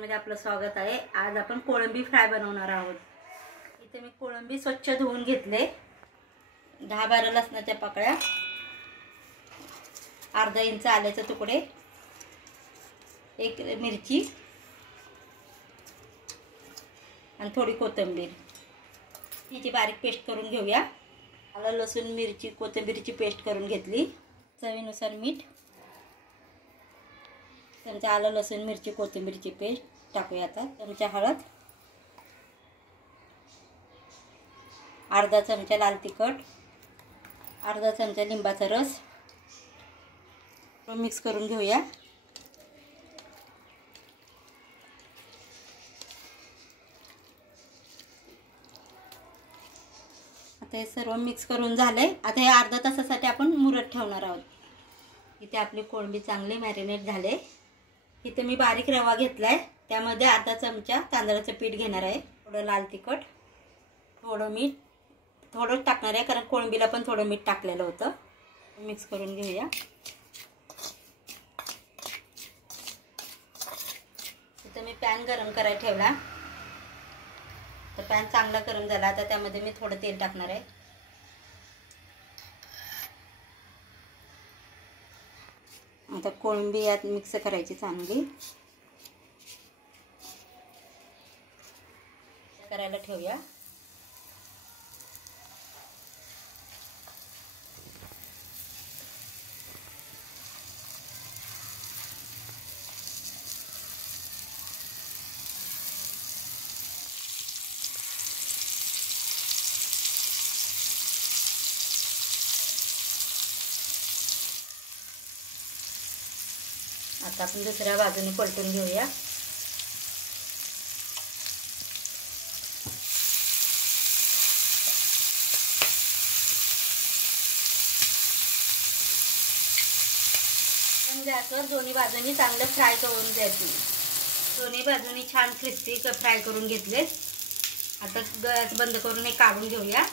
किचनमध्ये आपलं स्वागत आहे। आज आपण कोळंबी फ्राय बनवणार आहोत। इथे मी कोळंबी स्वच्छ धुवून घेतले। 10-12 लसणाच्या पाकळ्या, अर्धा इंच आल्याचे तुकडे, एक मिरची आणि थोडी कोथिंबीर याची बारीक पेस्ट करून घेऊया। आलं लसूण मिरची कोथिंबीरची पेस्ट करून घेतली। चवीनुसार मीठ, चमचा आलं लसूण मिरची कोथिंबीरची पेस्ट टाकूया। आता चमचा हळद, अर्धा चमचा लाल तिखट, अर्धा चमचा लिंबाचा रस मिक्स करून घेऊया। आता हे सर्व मिक्स करून झाले। आता हे अर्धा तासासाठी आपण मुरत ठेवणार आहोत। इथे आपली कोळंबी चांगली मॅरिनेट झाले। इथे मी बारीक रवा घेतलाय, त्यामध्ये अर्धा चमचा तांदळाचं पीठ घेणार आहे, थोडं लाल तिखट, थोडं मीठ, थोडं टाकणार आहे कारण कोळंबीला पण थोडं मीठ टाकलेलं होतं। मिक्स करून घेऊया। इथे मी पॅन गरम करायला ठेवला, तर पॅन चांगला गरम झाला। आता त्यामध्ये मी थोडं तेल टाकणार आहे। आता कोळंबी यात मिक्स करायची चांगली, करायला ठेवूया। आता आपण दुसऱ्या बाजूने पलटून घेऊया। गॅसवर दोन्ही बाजूनी चांगलं फ्राय करून घ्यायची। दोन्ही बाजूनी छान क्रिस्पी फ्राय करून घेतले। आता गॅस बंद करून हे काढून घेऊया।